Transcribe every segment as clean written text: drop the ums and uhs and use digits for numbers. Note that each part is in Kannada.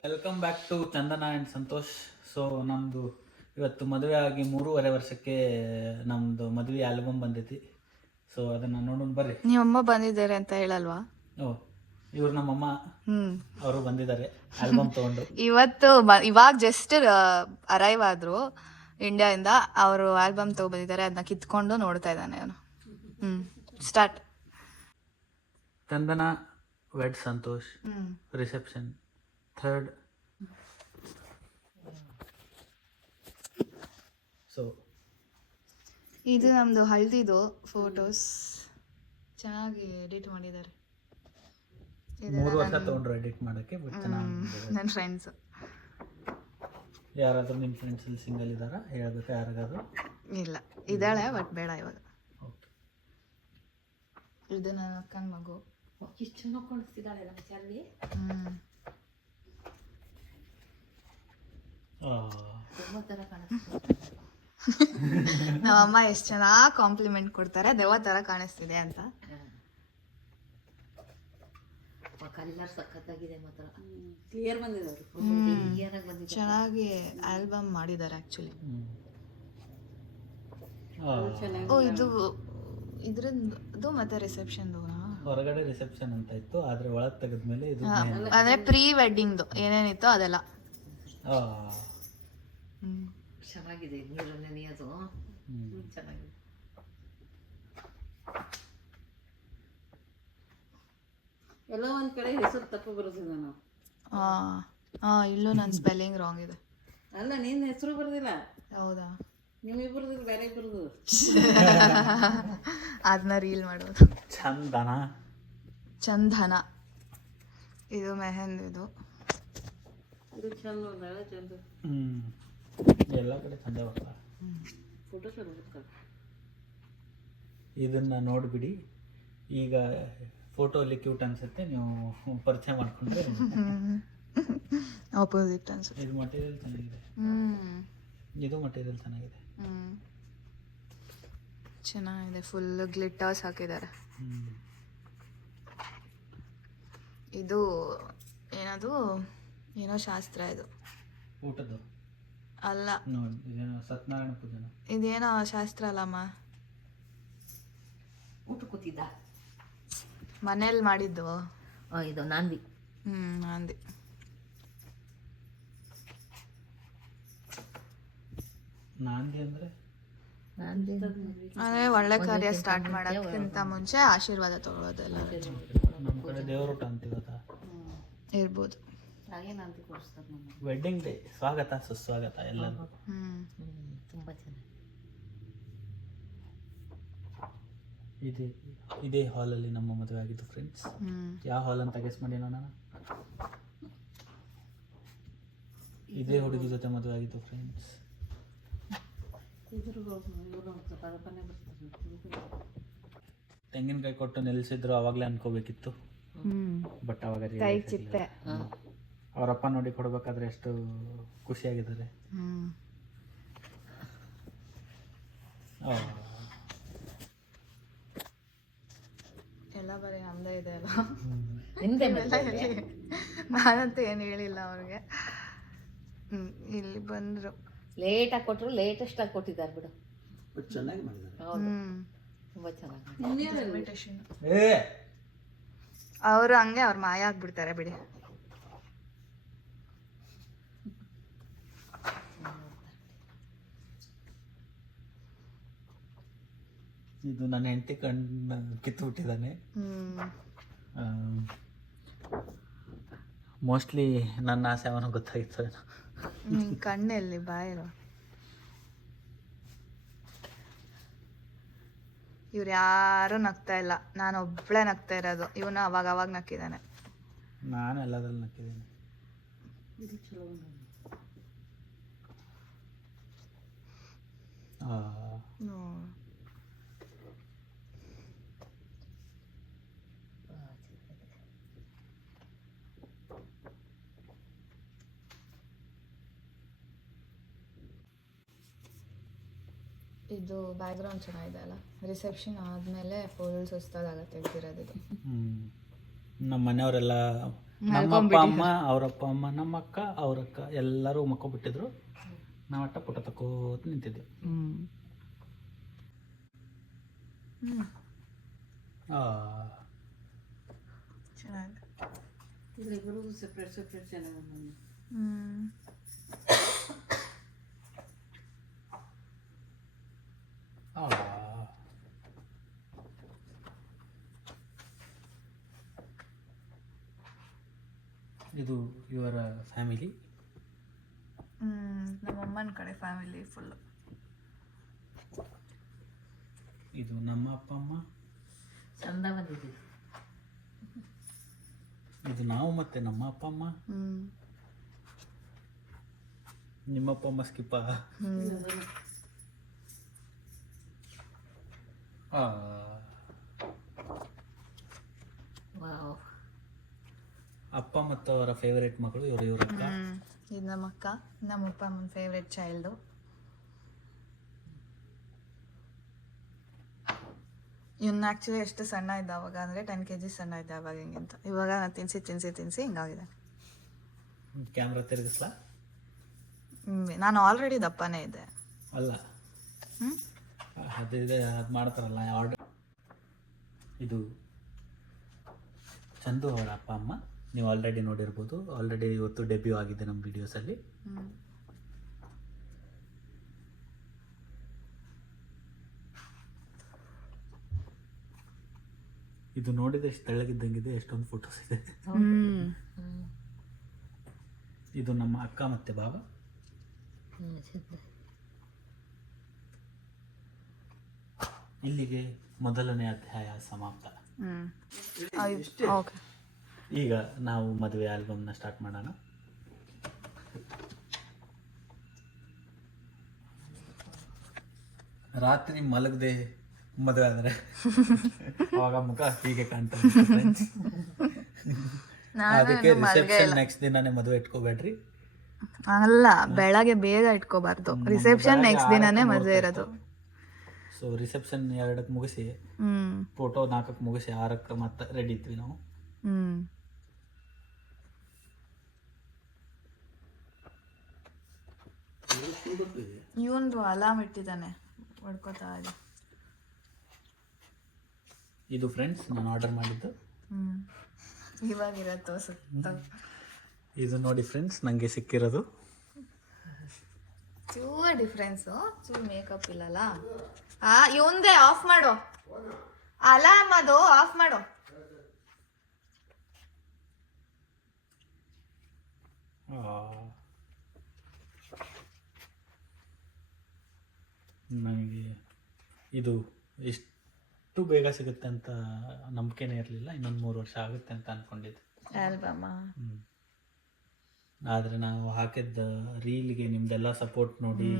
Welcome back to Chandana and Santosh. So ನಮ್ಮದು ಇವತ್ತು ಮದುವೆ ಆಗಿ 3.5 ವರ್ಷಕ್ಕೆ ನಮ್ಮದು ಮದುವೆ ಆಲ್ಬಮ್ ಬಂದೈತಿ. ಸೊ ಅದನ್ನು ನೋಡೋಣ ಬರ್ರಿ. ನೀವಮ್ಮ ಬಂದಿದ್ದಾರೆ ಅಂತ ಹೇಳಲ್ವಾ? ಓ, ಇವ್ರು ನಮ್ಮಮ್ಮ, ಅವರು ಬಂದಿದ್ದಾರೆ ಆಲ್ಬಮ್ ತೊಗೊಂಡು. ಇವತ್ತು ಇವಾಗ ಜಸ್ಟ್ ಅರೈವ್ ಆದ್ರು ಇಂಡಿಯಾದಿಂದ. ಅವರು ಆಲ್ಬಮ್ ತಗೊಬಂದಿದ್ದಾರೆ, ಅದನ್ನ ಕಿತ್ಕೊಂಡು ನೋಡ್ತಾ ಇದ್ದಾನೆ ಅವನು. Start. Chandana wed Santosh reception 3rd. So ಇದು ನಮ್ದು ಹಲ್ದಿದು ಫೋಟೋಸ್, ಚೆನ್ನಾಗಿ ಎಡಿಟ್ ಮಾಡಿದ್ದಾರೆ. 3 ವರ್ಷ ತೊಗೊಂಡ್ರು ಎಡಿಟ್ ಮಾಡೋಕ್ಕೆ. ಬಟ್ ಚೆನ್ನಾಗಿ ನನ್ನ ಫ್ರೆಂಡ್ಸ್. ಯಾರಾದರೂ ನಿಮ್ಮ ಫ್ರೆಂಡ್ಸಲ್ಲಿ ಸಿಂಗಲ್ ಇದ್ದಾರಾ ಹೇಳ್ಬೇಕಾ ಯಾರಿಗಾದ್ರು? ಇಲ್ಲ, ಇದ್ದಾಳೆ ಬಟ್ ಬೇಡ ಇವಾಗ. ಓಕೆ, ಇದು ನನ್ನ ಅಕ್ಕನ ಮಗು. ಇಷ್ಟು ಚೆನ್ನಾಗಿ ಕಾಣಿಸ್ತಿದ್ದಾಳೆ ನಮ್ಮ ಚಾರ್ಲಿ. ತುಂಬ ಥರ ಕಾಣಿಸ್ತಿದೆ. ನಮ್ಮಮ್ಮ ಎಷ್ಟು ಚೆನ್ನಾಗಿ ಕಾಂಪ್ಲಿಮೆಂಟ್ ಕೊಡ್ತಾರೆ, ದೆವ್ವ ಥರ ಕಾಣಿಸ್ತಿದೆ ಅಂತ. ಕಲರ್ ಸಖತ್ತಾಗಿದೆ ಮಾತ್ರ, ಕ್ಲಿಯರ್ ಬಂದಿದೆ, ಕ್ಲಿಯರ್ ಆಗಿ ಬಂದಿದೆ. ಚೆನ್ನಾಗಿ ಆಲ್ಬಮ್ ಮಾಡಿದ್ದಾರೆ ಆ್ಯಕ್ಚುಲಿ. ಓ, ಇದು ಇದ್ರದ್ದು ಮತ್ತೆ ರಿಸೆಪ್ಷನ್ದು ಹೊರಗಡೆ ರಿಸೆಪ್ಷನ್ ಅಂತ ಇತ್ತು, ಆದರೆ ಒಳಗೆ ತೆಗೆದ್ಮೇಲೆ ಇದು ಅಂದರೆ ಪ್ರೀ ವೆಡ್ಡಿಂಗ್ದು ಏನೇನಿತ್ತು ಅದೆಲ್ಲ. ಚೆನ್ನಾಗಿದೆ, ನೀರು ನೆನೆಯೋದು ಚೆನ್ನಾಗಿದೆ. ಎಲ್ಲ ಒಂದು ಕಡೆ ಹೆಸರು ತಪ್ಪು ಬರೋದಿಲ್ಲ ನಾವು. ಇಲ್ಲೂ ನನ್ನ ಸ್ಪೆಲ್ಲಿಂಗ್ ರಾಂಗ್ ಇದೆ. ಅಲ್ಲ, ನಿನ್ನ ಹೆಸರು ಬರೋದಿಲ್ಲ. ಹೌದಾ? ನಿಮ್ಮಿಬ್ಬರದು ಬೇರೆ ಬರೋದು. ಅದನ್ನ ರೀಲ್ ಮಾಡೋದು. ಚಂದನ. ಇದು ಮೆಹಂದಿದು. ಇದು ಚಂದ ಒಂದಾಳೆ, ಚಂದ. ಎಲ್ಲ ಕಡೆ ಚಂದ ಬರ್ತಾರೆ ಫೋಟೋ ಚಂದ ಬರ್ತಾರೆ. ಇದನ್ನು ನೋಡಿಬಿಡಿ. ಈಗ ಫೋಟೋಲ್ಲಿ ಕ್ಯೂಟ್ ಅನ್ಸುತ್ತೆ, ನೀವು ಪರಿಚಯ ಮಾಡ್ಕೊಂಡ್ರೆ ಆಪೋಸಿಟ್ ಅನ್ಸುತ್ತೆ. ಇದು ಮಟೀರಿಯಲ್ ಚೆನ್ನಾಗಿದೆ. ಇದು ಮಟೀರಿಯಲ್ ಚೆನ್ನಾಗಿದೆ. ಚೆನ್ನಾಗಿದೆ, ಫುಲ್ ಗ್ಲಿಟರ್ಸ್ ಹಾಕಿದ್ದಾರೆ. ಇದು ಏನದು, ಏನೋ ಶಾಸ್ತ್ರ ಇದು. ಊಟದ್ದು ಅಲ್ಲ, ನೋಡಿ, ಇದೇನೋ ಸತ್ಯನಾರಾಯಣ ಪೂಜೆನ. ಇದೇನೋ ಶಾಸ್ತ್ರ ಅಲ್ಲಮ್ಮ, ಊಟ ಕೂತಿದ್ದ ಮನೇಲಿ ಮಾಡಿದ್ದು. ಇದು ನಾಂದಿ. ನಾಂದಿ. ನಾಂದಿ ಅಂದರೆ ಅಂದರೆ ಒಳ್ಳೆ ಕಾರ್ಯ ಸ್ಟಾರ್ಟ್ ಮಾಡೋಕ್ಕಿಂತ ಮುಂಚೆ ಆಶೀರ್ವಾದ ತಗೊಳ್ಳೋದೆಲ್ಲ ನಮ್ಮ ಕಡೆ ದೇವರೂಟ ಅಂತೀವತ್ತ ಇರ್ಬೋದು. ಹಾಗೆ ನಾಂದಿ ಕೊಡಿಸ್ತಾರೆ ನಮ್ಮ ವೆಡ್ಡಿಂಗ್ ಡೇ. ಸ್ವಾಗತ ಸುಸ್ವಾಗತ ಎಲ್ಲರೂ. ತುಂಬ ಚೆನ್ನಾಗಿ. ಇದೇ ಹಾಲಲ್ಲಿ ನಮ್ಮ ಮದುವೆ ಆಗಿದ್ದು ಫ್ರೆಂಡ್ಸ್. ಯಾವ ಹಾಲ್ ಅಂತ ಗೆಸ್ ಮಾಡಿ ನೋಡೋಣ. ಇದೇ ಹುಡುಗಿ ಜೊತೆ ಮದುವೆ ಆಗಿದ್ದು ಫ್ರೆಂಡ್ಸ್. ತೆಂಗಿನಕಾಯಿ ಕೊಟ್ಟು ನಿಲ್ಲಿಸಿದ್ರು, ಅವಾಗಲೇ ಅನ್ಕೋಬೇಕಿತ್ತು. ಬಟ್ ಅವಾಗ ಅವರಪ್ಪ ನೋಡಿ ಕೊಡ್ಬೇಕಾದ್ರೆ ಎಷ್ಟು ಖುಷಿಯಾಗಿದ್ದಾರೆ. ಎಲ್ಲ ಬರೀ ನಮ್ದೇ ಇದೆ ಅಲ್ಲ. ನಿಮ್ದೆ ನಾನಂತೂ ಏನು ಹೇಳಿಲ್ಲ ಅವ್ರಿಗೆ. ಇಲ್ಲಿ ಬಂದರು, ಲೇಟಾಗಿ ಕೊಟ್ಟರು, ಲೇಟೆಸ್ಟ್ ಆಗಿ ಕೊಟ್ಟಿದ್ದಾರೆ ಬಿಡು. ಚೆನ್ನಾಗಿ ಮಾಡಿದ್ದಾರೆ. ಹೌದು, ತುಂಬ ಚೆನ್ನಾಗಿ. ಇನ್ವಿಟೇಷನ್ ಅವರು ಹಂಗೆ ಅವ್ರು ಮಾಯ ಆಗ್ಬಿಡ್ತಾರೆ ಬಿಡಿ. ಇದು ನನ್ನ ಹೆಂಡತಿ ಕಣ್ಣು ಕಿತ್ತು ಬಿಟ್ಟಿದ್ದಾನೆ. ಮೋಸ್ಟ್ಲಿ ನನ್ನ ಆಸೆ ಅವನು ಗೊತ್ತಾಗಿತ್ತು. ಕಣ್ಣೆಲ್ಲಿ ಬಾಯಿರೋ. ಇವ್ರು ಯಾರು ನಗ್ತಾ ಇಲ್ಲ, ನಾನು ಒಬ್ಬಳೇ ನಗ್ತಾ ಇರೋದು. ಇವನು ಅವಾಗ ನಕ್ಕಿದ್ದಾನೆ. ನಾನು ಎಲ್ಲದ್ರಲ್ಲಿ ನಕ್ಕಿದ್ದೀನಿ. ಇದು ಬ್ಯಾಕ್ಗ್ರೌಂಡ್ ಚೆನ್ನಾಗಿದೆ ಅಲ್ಲ. ರಿಸೆಪ್ಷನ್ ಆದಮೇಲೆ ಫುಲ್ ಸುಸ್ತಾಗುತ್ತೆ ತೆಗ್ದಿರೋದು. ನಮ್ಮ ಮನೆಯವರೆಲ್ಲ ನಮ್ಮ ಅಪ್ಪ ಅಮ್ಮ ಅವರಪ್ಪ ಅಮ್ಮ ನಮ್ಮ ಅಕ್ಕ ಅವ್ರಕ್ಕ ಎಲ್ಲರೂ ಮಕ್ಕೊಬಿಟ್ಟಿದ್ರು. ನಾವು ಅಟ್ಟ ಪುಟ ತಕೋತ ನಿಂತಿದ್ದೆ. ಚೆನ್ನಾಗಿ. ಇಬ್ಬರಿಗೂ ಸೆಪ್ರೇಟ್ ಚೆನ್ನಾಗಿ. ಇದು ಇವರ ಫ್ಯಾಮಿಲಿ. ನಮ್ಮಮ್ಮನ ಕಡೆ ಫ್ಯಾಮಿಲಿ ಫುಲ್ಲು. ಇದು ನಮ್ಮ ಅಪ್ಪ ಅಮ್ಮ. ಚಂದ ಬಂದಿದೆ. ಇದು ನಾವು ಮತ್ತೆ ನಮ್ಮ ಅಪ್ಪ ಅಮ್ಮ. ನಿಮ್ಮ ಅಪ್ಪ ಅಮ್ಮ ಸ್ಕಿಪ್ಪ. ಅಪ್ಪ ಮತ್ತು ಅವರ ಫೇವರೇಟ್ ಮಗಳು ಇವರಕ್ಕ. ಇದು ನಮ್ಮ ಅಕ್ಕ, ನಮ್ಮಪ್ಪ ಅಮ್ಮನ ಫೇವ್ರೆಟ್ ಚೈಲ್ಡು. ಇವನ್ನ ಆ್ಯಕ್ಚುಲಿ ಎಷ್ಟು ಸಣ್ಣ ಇದ್ದ ಅವಾಗ ಅಂದರೆ 10 kg ಸಣ್ಣ ಇದ್ದ ಅವಾಗ ಹಿಂಗಿಂತ. ಇವಾಗ ನಾನು ತಿನ್ಸಿ ಹಿಂಗಾಗಿದೆ. ಕ್ಯಾಮ್ರಾ ತಿರುಗಿಸ್ಲಾ? ನಾನು ಆಲ್ರೆಡಿ ದಪ್ಪನೇ ಇದ್ದೆ. ಅಲ್ಲ ಅದು ಮಾಡ್ತಾರಲ್ಲ ಆರ್ಡರ್. ಇದು ಚಂದು ಅವರ ಅಪ್ಪ ಅಮ್ಮ. ನೀವು ಆಲ್ರೆಡಿ ನೋಡಿರ್ಬೋದು. ಆಲ್ರೆಡಿ ಇವತ್ತು ಡೆಬ್ಯೂ ಆಗಿದೆ ನಮ್ಮ ವಿಡಿಯೋಸಲ್ಲಿ. ಇದು ನೋಡಿದ್ರೆ ಎಷ್ಟು ತೆಳ್ಳಗಿದ್ದಂಗಿದೆ, ಎಷ್ಟೊಂದು ಫೋಟೋಸ್ ಇದೆ. ಇದು ನಮ್ಮ ಅಕ್ಕ ಮತ್ತೆ ಬಾವ. ಇಲ್ಲಿಗೆ ಮೊದಲನೇ ಅಧ್ಯಾಯ ಸಮಾಪ್ತ. ಓಕೆ, ಈಗ ನಾವು ಮದುವೆ ಆಲ್ಬಮ್ನ ಸ್ಟಾರ್ಟ್ ಮಾಡೋಣ. ರಾತ್ರಿ ಮಲಗದೆ ಮದುವೆ ಆದರೆ ಅವಾಗ ಮುಖ ಹೀಗೆ ಕಾಣ್ತಾರೆ. ಅದಕ್ಕೆ ರಿಸೆಪ್ಷನ್ ನೆಕ್ಸ್ಟ್ ದಿನಾನೇ ಮದುವೆ ಇಟ್ಕೋಬೇಡ್ರಿ. ಅಲ್ಲ, ಬೆಳಗ್ಗೆ ಬೇಗ ಇಟ್ಕೋಬಾರ್ದು. ರಿಸೆಪ್ಷನ್ ನೆಕ್ಸ್ಟ್ ದಿನಾನೇ ಮದುವೆ ಇರೋದು. ಸೊ ರಿಸೆಪ್ಷನ್ 2ಕ್ಕೆ ಮುಗಿಸಿ, ಫೋಟೋ 4ಕ್ಕೆ ಮುಗಿಸಿ 6ಕ್ಕೆ ಮತ್ತೆ ರೆಡಿ ಇದ್ವಿ ನಾವು. ಇವೊಂದು ಅಲಾರ್ಮ್ ಇಟ್ಟಿದ್ದಾನೆ, ಹೊಡ್ಕೋತಾ ಇದೆ. ಇದು ಫ್ರೆಂಡ್ಸ್ ನಾನು ಆರ್ಡರ್ ಮಾಡಿದ್ದು. ಇವಾಗಿರತ್ತೋ ಸುತ್ತ. ಇದು ನೋಡಿ ಫ್ರೆಂಡ್ಸ್ ನನಗೆ ಸಿಕ್ಕಿರೋದು. ಚೂರು ಡಿಫ್ರೆನ್ಸು, ಚೂರು ಮೇಕಪ್ ಇಲ್ಲಲ್ಲ. ಇವಂದೇ ಆಫ್ ಮಾಡು, ಅಲಾರ್ಮ್ ಅದು ಆಫ್ ಮಾಡು. ನನಗೆ ಇದು ಇಷ್ಟು ಬೇಗ ಸಿಗುತ್ತೆ ಅಂತ ನಂಬಿಕೆನೇ ಇರಲಿಲ್ಲ. ಇನ್ನೊಂದು 3 ವರ್ಷ ಆಗುತ್ತೆ ಅಂತ ಅಂದ್ಕೊಂಡಿದ್ದೆ ಆಲ್ಬಮ್. ಆದರೆ ನಾವು ಹಾಕಿದ್ದ ರೀಲ್ಗೆ ನಿಮ್ದೆಲ್ಲ ಸಪೋರ್ಟ್ ನೋಡಿ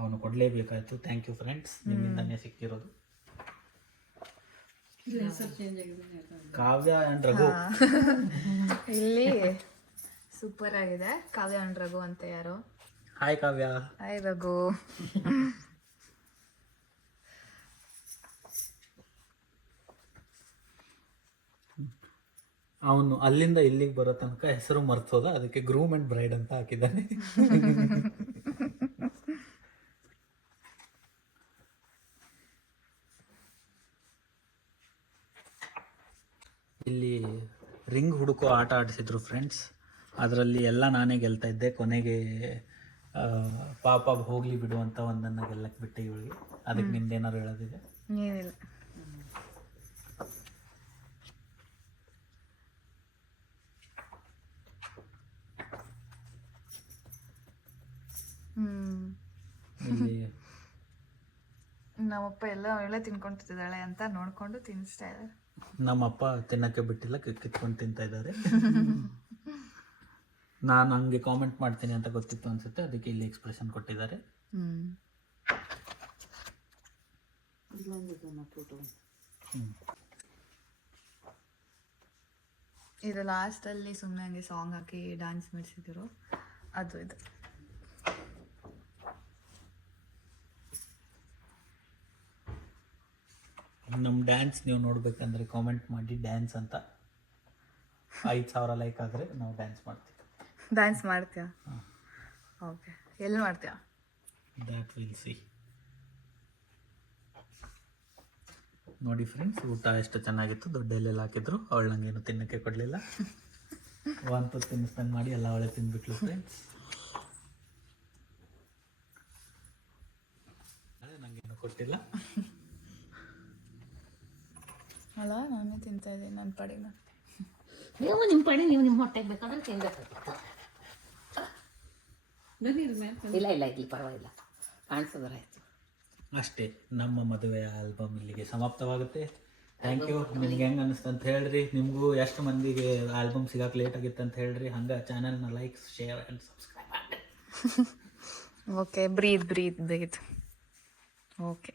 ಅವನು ಕೊಡಲೇಬೇಕಾಯ್ತು. ಥ್ಯಾಂಕ್ ಯು ಫ್ರೆಂಡ್ಸ್, ನಿಮ್ಮಿಂದನೇ ಸಿಕ್ಕಿರೋದು. ಕಾವ್ಯ ಆ್ಯಂಡ್ ರಘು. ಇಲ್ಲಿ ಸೂಪರ್ ಆಗಿದೆ. ಕಾವ್ಯ ಆ್ಯಂಡ್ ರಘು ಅಂತ ಯಾರು. ಹಾಯ್ ಕಾವ್ಯ. ಹಾಯ್ ರಘು. ಅವನು ಅಲ್ಲಿಂದ ಇಲ್ಲಿಗೆ ಬರೋ ತನಕ ಹೆಸರು ಮರ್ತೋದ, ಅದಕ್ಕೆ ಗ್ರೂಮ್ ಅಂಡ್ ಬ್ರೈಡ್ ಅಂತ ಹಾಕಿದ್ದಾನೆ. ಇಲ್ಲಿ ರಿಂಗ್ ಹುಡುಕೋ ಆಟ ಆಡಿಸಿದ್ರು ಫ್ರೆಂಡ್ಸ್. ಅದರಲ್ಲಿ ಎಲ್ಲ ನಾನೇ ಗೆಲ್ತಾ ಇದ್ದೆ. ಕೊನೆಗೆ ಪಾಪ ಹೋಗ್ಲಿ ಬಿಡು ಅಂತ ಒಂದನ್ನು ಗೆಲ್ಲಕ್ಕೆ ಬಿಟ್ಟೆ ಇವಳಿಗೆ. ಅದಕ್ಕೆ ನಿಮ್ದೇನಾದ್ರು ಹೇಳೋದಿದೆ? ಏನಿಲ್ಲ. ಇಲ್ಲಿ ನಮ್ಮಪ್ಪ ಎಲ್ಲ ಒಳ್ಳೆ ತಿನ್ಕೊಂತಿದ್ದಾಳೆ ಅಂತ ನೋಡ್ಕೊಂಡು ತಿನ್ನಿಸ್ತಾ ಇದ್ದಾರೆ. ನಮ್ಮಪ್ಪ ತಿನ್ನಕ್ಕೆ ಬಿಟ್ಟಿಲ್ಲ, ಕಿತ್ಕೊಂಡು ತಿಂತಾ ಇದ್ದಾರೆ. ನಾನು ಹಂಗೆ ಕಾಮೆಂಟ್ ಮಾಡ್ತೀನಿ ಅಂತ ಗೊತ್ತಿತ್ತು ಅನ್ಸುತ್ತೆ, ಅದಕ್ಕೆ ಇಲ್ಲಿ ಎಕ್ಸ್ಪ್ರೆಷನ್ ಕೊಟ್ಟಿದ್ದಾರೆ. ಇದು ಲಾಸ್ಟಲ್ಲಿ ಸುಮ್ಮನೆ ಹಂಗೆ ಸಾಂಗ್ ಹಾಕಿ ಡ್ಯಾನ್ಸ್ ಮಾಡಿಸಿದ್ರು, ಅದು ಇದು. ನಮ್ಮ ಡ್ಯಾನ್ಸ್ ನೀವು ನೋಡ್ಬೇಕಂದ್ರೆ ಕಾಮೆಂಟ್ ಮಾಡಿ ಡ್ಯಾನ್ಸ್ ಅಂತ. 5,000 ಲೈಕ್ ಆದರೆ ನಾವು ಡ್ಯಾನ್ಸ್ ಮಾಡ್ತೀವಿ. ಡ್ಯಾನ್ಸ್ ಮಾಡ್ತೀಯಾ? ಓಕೆ, ಎಲ್ಲಿ ಮಾಡ್ತೀಯಾ? That will see. ನೋಡಿ ಫ್ರೆಂಡ್ಸ್, ಊಟ ಎಷ್ಟು ಚೆನ್ನಾಗಿತ್ತು. ದೊಡ್ಡ ಎಲ್ಲೆಲ್ಲ ಹಾಕಿದ್ರು, ಅವಳು ನಂಗೇನು ತಿನ್ನೋಕ್ಕೆ ಕೊಡಲಿಲ್ಲ. ಒಂದು ತಿನ್ನಿಸ್ದಂಗೆ ಮಾಡಿ ಎಲ್ಲ ಅವಳೆ ತಿಂದ್ಬಿಟ್ಲು ಫ್ರೆಂಡ್ಸ್. ನಂಗೇನು ಕೊಟ್ಟಿಲ್ಲ. ಅಲ್ಲ, ನಾನೇ ತಿಂತಾ ಇದ್ದೀನಿ ನನ್ನ ಪಾಡಿಗೆ ನಾನು. ನೀವು ನಿಮ್ಮ ಪಡಿ, ನೀವು ನಿಮ್ಮ ಹೊಟ್ಟೆಗೆ ಬೇಕಾದ್ರೆ ತಿನ್ಬೇಕಾಗಿತ್ತು. ಇಲ್ಲ ಇಲ್ಲ ಇಲ್ಲಿ ಪರವಾಗಿಲ್ಲ, ಕಾಣಿಸೋದ್ರಾಯ್ತು. ಅಷ್ಟೇ, ನಮ್ಮ ಮದುವೆಯ ಆಲ್ಬಮ್ ಇಲ್ಲಿಗೆ ಸಮಾಪ್ತವಾಗುತ್ತೆ. Thank you. ನಿಮ್ಗೆ ಹೆಂಗೆ ಅನ್ನಿಸ್ತು ಅಂತ ಹೇಳ್ರಿ. ನಿಮಗೂ ಎಷ್ಟು ಮಂದಿಗೆ ಆಲ್ಬಮ್ ಸಿಗಕ್ಕೆ ಲೇಟ್ ಆಗಿತ್ತು ಅಂತ ಹೇಳ್ರಿ. ಹಂಗೆ ಚಾನಲ್ನ ಲೈಕ್, ಶೇರ್ ಆ್ಯಂಡ್ ಸಬ್ಸ್ಕ್ರೈಬ್ ಮಾಡಿ. Okay, breath. ಓಕೆ.